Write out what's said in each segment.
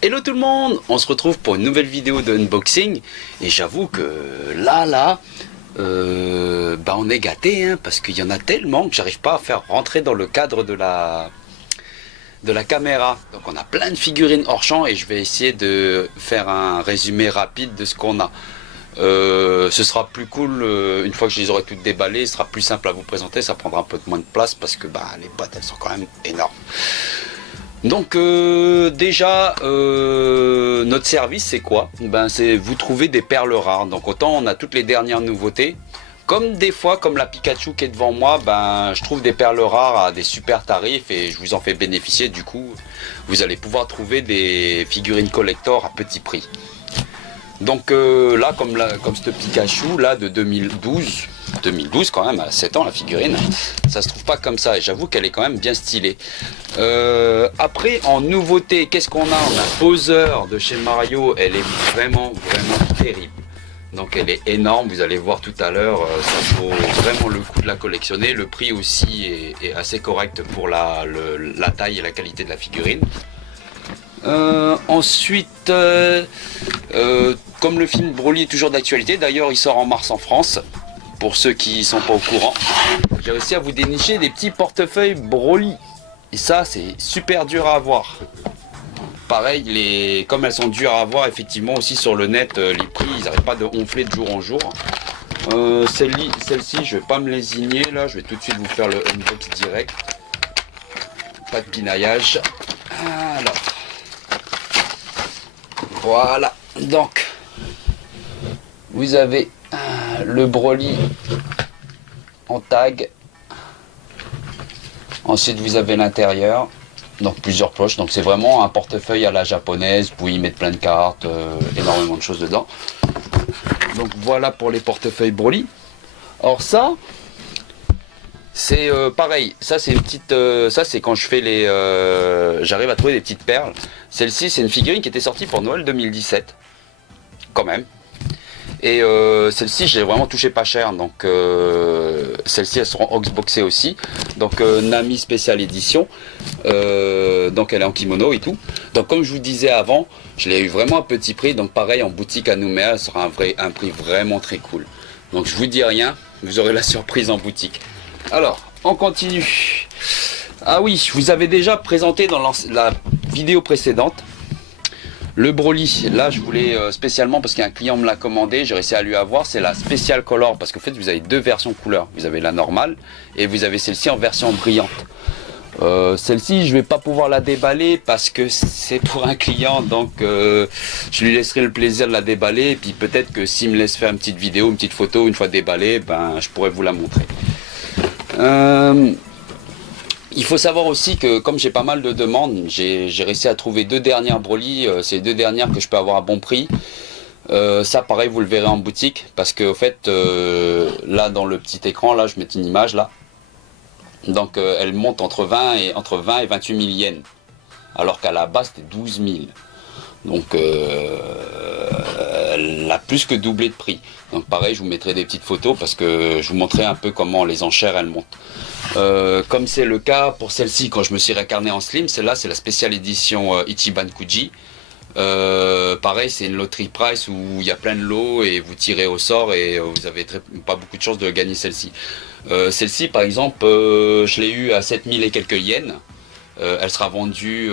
Hello tout le monde, on se retrouve pour une nouvelle vidéo de unboxing et j'avoue que on est gâté hein, parce qu'il y en a tellement que j'arrive pas à faire rentrer dans le cadre de la caméra. Donc on a plein de figurines hors champ et je vais essayer de faire un résumé rapide de ce qu'on a. Ce sera plus cool une fois que je les aurai toutes déballées, ce sera plus simple à vous présenter, ça prendra un peu moins de place parce que les boîtes elles sont quand même énormes. Donc déjà notre service c'est quoi? C'est vous trouver des perles rares. Donc autant on a toutes les dernières nouveautés, comme des fois comme la Pikachu qui est devant moi, je trouve des perles rares à des super tarifs et je vous en fais bénéficier. Du coup vous allez pouvoir trouver des figurines collector à petit prix. Donc là comme ce Pikachu là de 2012 quand même, à 7 ans la figurine, ça se trouve pas comme ça et j'avoue qu'elle est quand même bien stylée. Après en nouveauté, qu'est-ce qu'on a? On a Bowser de chez Mario, elle est vraiment terrible. Donc elle est énorme, vous allez voir tout à l'heure, ça vaut vraiment le coup de la collectionner. Le prix aussi est assez correct pour la taille et la qualité de la figurine. Ensuite, comme le film Broly est toujours d'actualité, d'ailleurs il sort en mars en France, pour ceux qui sont pas au courant, j'ai réussi à vous dénicher des petits portefeuilles Broly. Et ça c'est super dur à avoir. Pareil, comme elles sont dures à avoir, effectivement aussi sur le net, les prix ils n'arrêtent pas de gonfler de jour en jour. Celle-ci je vais pas me lésigner là, je vais tout de suite vous faire le unbox direct. Pas de pinaillage. Alors. Voilà, donc vous avez le Broly en tag. Ensuite vous avez l'intérieur, donc plusieurs poches, donc c'est vraiment un portefeuille à la japonaise, vous pouvez y mettre plein de cartes, énormément de choses dedans. Donc voilà pour les portefeuilles Broly. Or ça c'est pareil, ça c'est une petite, ça c'est quand je fais j'arrive à trouver des petites perles. Celle-ci c'est une figurine qui était sortie pour Noël 2017, quand même. Et celle-ci j'ai vraiment touché pas cher, donc celle-ci elles seront oxboxées aussi. Donc Nami spécial édition, donc elle est en kimono et tout. Donc comme je vous disais avant, je l'ai eu vraiment à petit prix, donc pareil en boutique à Nouméa, elle sera un prix vraiment très cool. Donc je vous dis rien, vous aurez la surprise en boutique. Alors, on continue. Ah oui, je vous avais déjà présenté dans la vidéo précédente le Broly. Là, je voulais spécialement, parce qu'un client me l'a commandé, j'ai réussi à lui avoir, c'est la Special Color, parce qu'en fait, vous avez deux versions couleurs. Vous avez la normale et vous avez celle-ci en version brillante. Celle-ci, je vais pas pouvoir la déballer parce que c'est pour un client, donc je lui laisserai le plaisir de la déballer. Et puis peut-être que s'il me laisse faire une petite vidéo, une petite photo, une fois déballée, je pourrais vous la montrer. Il faut savoir aussi que comme j'ai pas mal de demandes, j'ai réussi à trouver deux dernières Broly, c'est les deux dernières que je peux avoir à bon prix. Ça pareil vous le verrez en boutique parce que au fait là dans le petit écran là je mets une image là. Donc elle monte entre 20 et 28 000 yens. Alors qu'à la base c'était 12 000. Donc elle a plus que doublé de prix. Donc pareil je vous mettrai des petites photos parce que je vous montrerai un peu comment les enchères elles montent. Comme c'est le cas pour celle-ci quand je me suis réincarné en slim, celle-là c'est la spéciale édition Ichiban Kuji. Pareil c'est une loterie price où il y a plein de lots et vous tirez au sort et vous avez pas beaucoup de chances de gagner celle-ci. Celle-ci par exemple je l'ai eu à 7000 et quelques yens. Elle sera vendue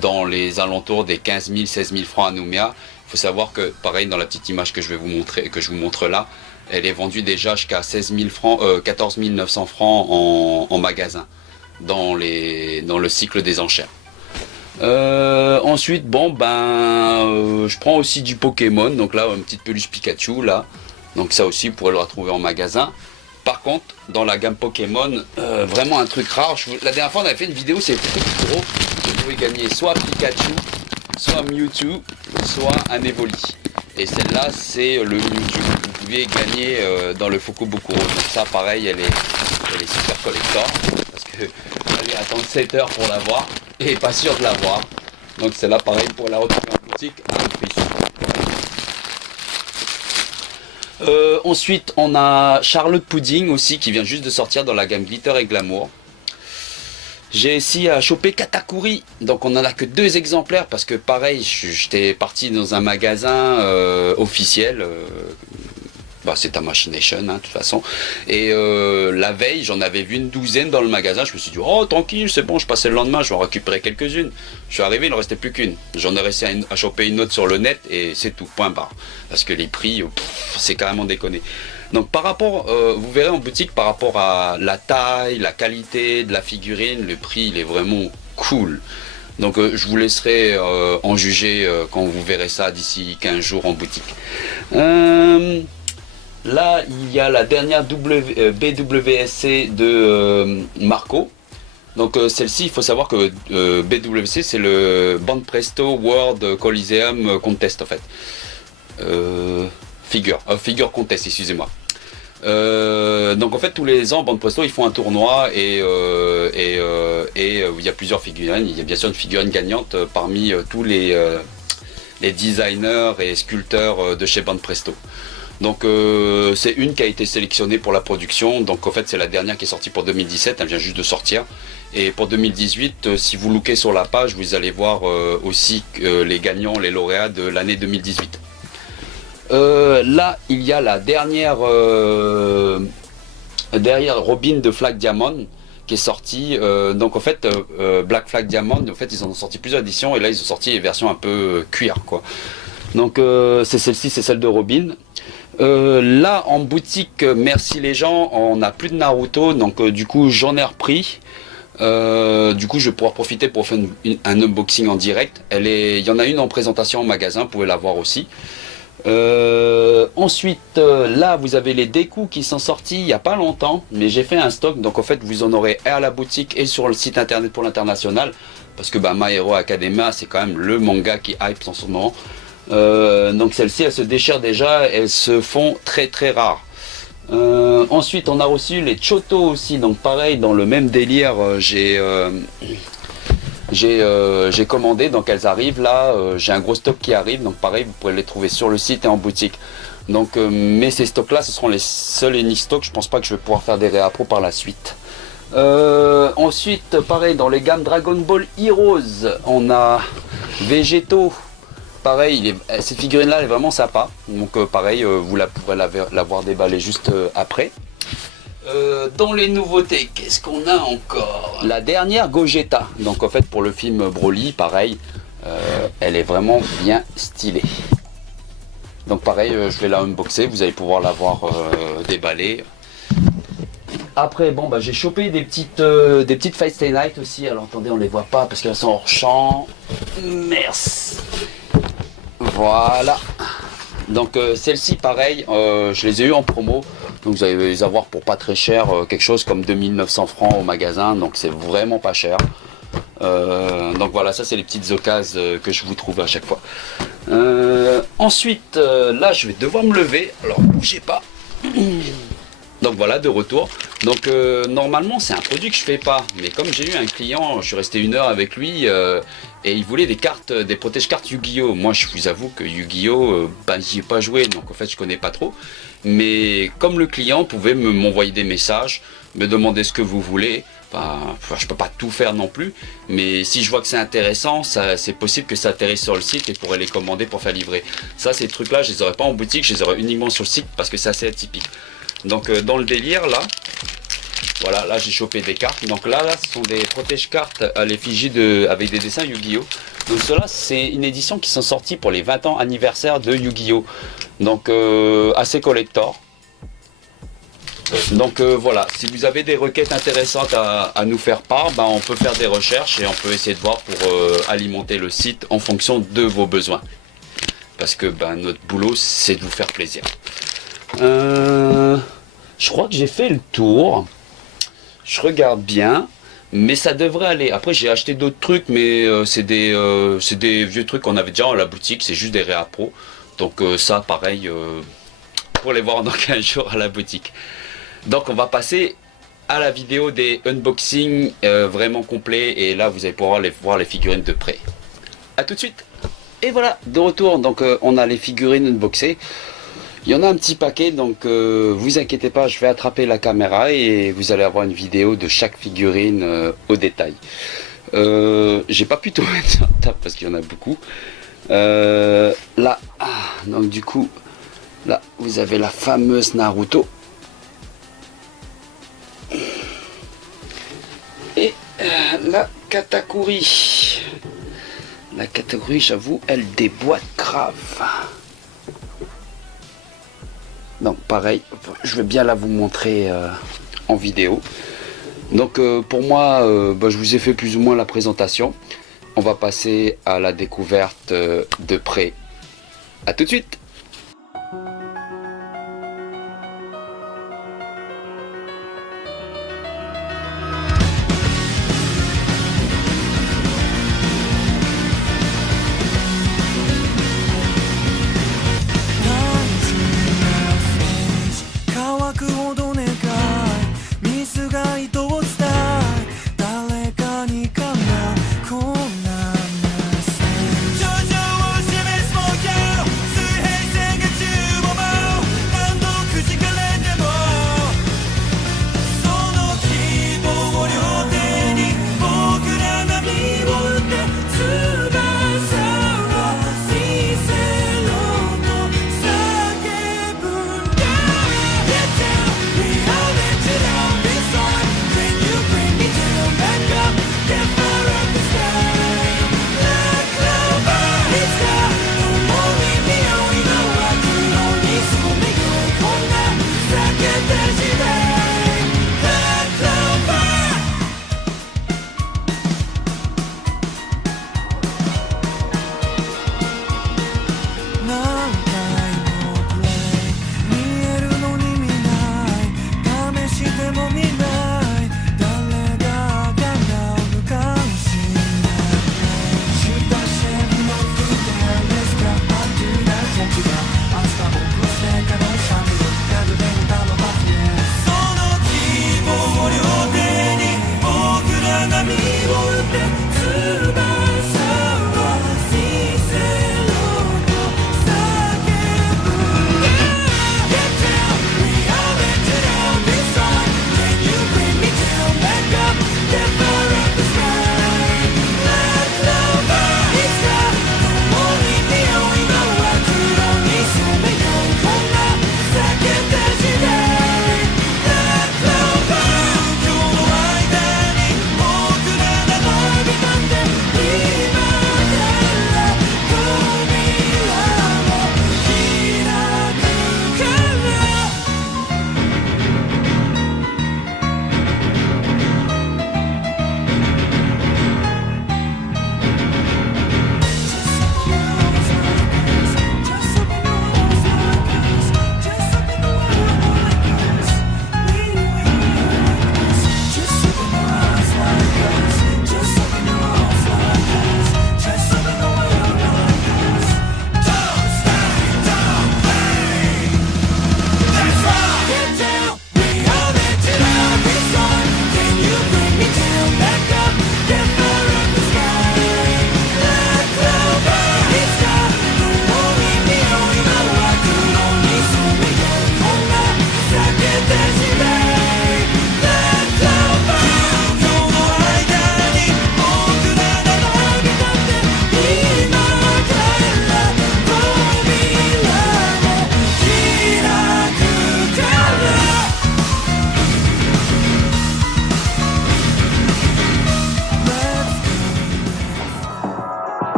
dans les alentours des 15 000, 16 000 francs à Nouméa. Il faut savoir que, pareil, dans la petite image que je vais vous montrer, que je vous montre là, elle est vendue déjà jusqu'à 16 000 francs, 14 900 francs en magasin, dans le cycle des enchères. Ensuite, je prends aussi du Pokémon, donc là, une petite peluche Pikachu, là. Donc ça aussi, vous pourrez le retrouver en magasin. Par contre, dans la gamme Pokémon, vraiment un truc rare. La dernière fois, on avait fait une vidéo, c'était plus gros. Vous pouvez gagner soit Pikachu, soit Mewtwo, soit un Evoli. Et celle-là, c'est le Mewtwo. Vous pouvez gagner dans le Fukubokuro. Donc ça, pareil, elle est super collector. Parce que vous allez attendre 7 heures pour l'avoir. Et pas sûr de l'avoir. Donc celle-là, pareil, pour la retrouver en boutique, à un prix super. Ensuite on a Charlotte Pudding aussi qui vient juste de sortir dans la gamme Glitter et Glamour. J'ai essayé à choper Katakuri, donc on en a que 2 exemplaires parce que pareil, j'étais parti dans un magasin officiel, bah, c'est à Machination hein, de toute façon, et la veille j'en avais vu une douzaine dans le magasin, je me suis dit oh tranquille c'est bon, je passais le lendemain, je vais en récupérer quelques-unes. Je suis arrivé, il ne restait plus qu'une, j'en ai réussi à choper une autre sur le net et c'est tout, point barre, parce que les prix, c'est carrément déconné. Donc par rapport, vous verrez en boutique par rapport à la taille, la qualité de la figurine, le prix il est vraiment cool. Donc je vous laisserai en juger quand vous verrez ça d'ici 15 jours en boutique. Là il y a la dernière BWSC de Marco. Donc celle-ci, il faut savoir que BWC c'est le Banpresto World Coliseum Contest en fait. Figure Contest, excusez-moi. Donc en fait tous les ans Banpresto ils font un tournoi et il y a plusieurs figurines. Il y a bien sûr une figurine gagnante parmi tous les designers et sculpteurs de chez Banpresto. Donc c'est une qui a été sélectionnée pour la production. Donc en fait c'est la dernière qui est sortie pour 2017, elle vient juste de sortir. Et pour 2018, si vous lookez sur la page, vous allez voir aussi les gagnants, les lauréats de l'année 2018. Là il y a la dernière Robin de Flag Diamond qui est sortie. Donc en fait Black Flag Diamond, en fait ils en ont sorti plusieurs éditions et là ils ont sorti les versions un peu cuir quoi. Donc c'est celle-ci, c'est celle de Robin. Là en boutique, merci les gens, on n'a plus de Naruto, donc du coup j'en ai repris. Du coup je vais pouvoir profiter pour faire un unboxing en direct. Il y en a une en présentation en magasin, vous pouvez la voir aussi. Ensuite là vous avez les Deku qui sont sortis il n'y a pas longtemps, mais j'ai fait un stock, donc en fait vous en aurez à la boutique et sur le site internet pour l'international, parce que My Hero Academia c'est quand même le manga qui hype en ce moment. Donc celles-ci elles se déchirent déjà, elles se font très très rares. Ensuite on a reçu les Choto aussi, donc pareil dans le même délire, j'ai commandé, donc elles arrivent là, j'ai un gros stock qui arrive, donc pareil vous pourrez les trouver sur le site et en boutique. Donc mais ces stocks là ce seront les seuls et uniques stocks, je pense pas que je vais pouvoir faire des réappros par la suite. Ensuite pareil dans les gammes Dragon Ball Heroes on a Végétaux. Pareil, cette figurine là elle est vraiment sympa, donc pareil vous pourrez la voir déballée juste après. Dans les nouveautés, qu'est-ce qu'on a encore? La dernière Gogeta, donc en fait pour le film Broly, pareil, elle est vraiment bien stylée. Donc pareil, je vais la unboxer, vous allez pouvoir la voir déballée. Après bon bah j'ai chopé des petites Fight Stay Night aussi, alors attendez on les voit pas parce qu'elles sont hors champ. Merci. Voilà. Donc celle-ci pareil, je les ai eu en promo, donc vous allez les avoir pour pas très cher, quelque chose comme 2900 francs au magasin, donc c'est vraiment pas cher. Donc voilà, ça c'est les petites occasions que je vous trouve à chaque fois. Ensuite là je vais devoir me lever, alors bougez pas. Donc voilà, de retour. Donc normalement c'est un produit que je fais pas, mais comme j'ai eu un client, je suis resté 1 heure avec lui et il voulait des cartes, des protège-cartes Yu-Gi-Oh! Moi je vous avoue que Yu-Gi-Oh! J'y ai pas joué, donc en fait je connais pas trop. Mais comme le client pouvait m'envoyer des messages, me demander ce que vous voulez, je peux pas tout faire non plus, mais si je vois que c'est intéressant, c'est possible que ça atterrisse sur le site et je pourrais les commander pour faire livrer. Ça, ces trucs là je les aurais pas en boutique, je les aurais uniquement sur le site parce que c'est assez atypique. Donc dans le délire là, voilà, là j'ai chopé des cartes. Donc là ce sont des protège-cartes à l'effigie avec des dessins Yu-Gi-Oh! Donc cela c'est une édition qui sont sorties pour les 20 ans anniversaire de Yu-Gi-Oh! Donc assez collector. Donc voilà, si vous avez des requêtes intéressantes à nous faire part, on peut faire des recherches et on peut essayer de voir pour alimenter le site en fonction de vos besoins. Parce que notre boulot c'est de vous faire plaisir. Je crois que j'ai fait le tour. Je regarde bien, mais ça devrait aller. Après j'ai acheté d'autres trucs, mais c'est des vieux trucs qu'on avait déjà à la boutique, c'est juste des réappros. Donc ça pareil, pour les voir dans 15 jours à la boutique. Donc on va passer à la vidéo des unboxings vraiment complets, et là vous allez pouvoir voir les figurines de près. A tout de suite. Et voilà, de retour, donc on a les figurines unboxées. Il y en a un petit paquet, donc vous inquiétez pas, je vais attraper la caméra et vous allez avoir une vidéo de chaque figurine au détail. J'ai pas pu tout mettre sur la table parce qu'il y en a beaucoup. Là, donc du coup, là vous avez la fameuse Naruto. Et la Katakuri. La Katakuri, j'avoue, elle déboîte grave. Donc pareil, je vais bien la vous montrer en vidéo. Donc pour moi, je vous ai fait plus ou moins la présentation. On va passer à la découverte de près. A tout de suite.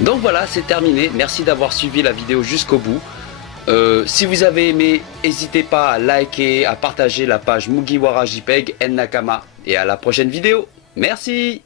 Donc voilà, c'est terminé. Merci d'avoir suivi la vidéo jusqu'au bout. Si vous avez aimé, n'hésitez pas à liker, à partager la page Mugiwara JPEG N Nakama. Et à la prochaine vidéo. Merci.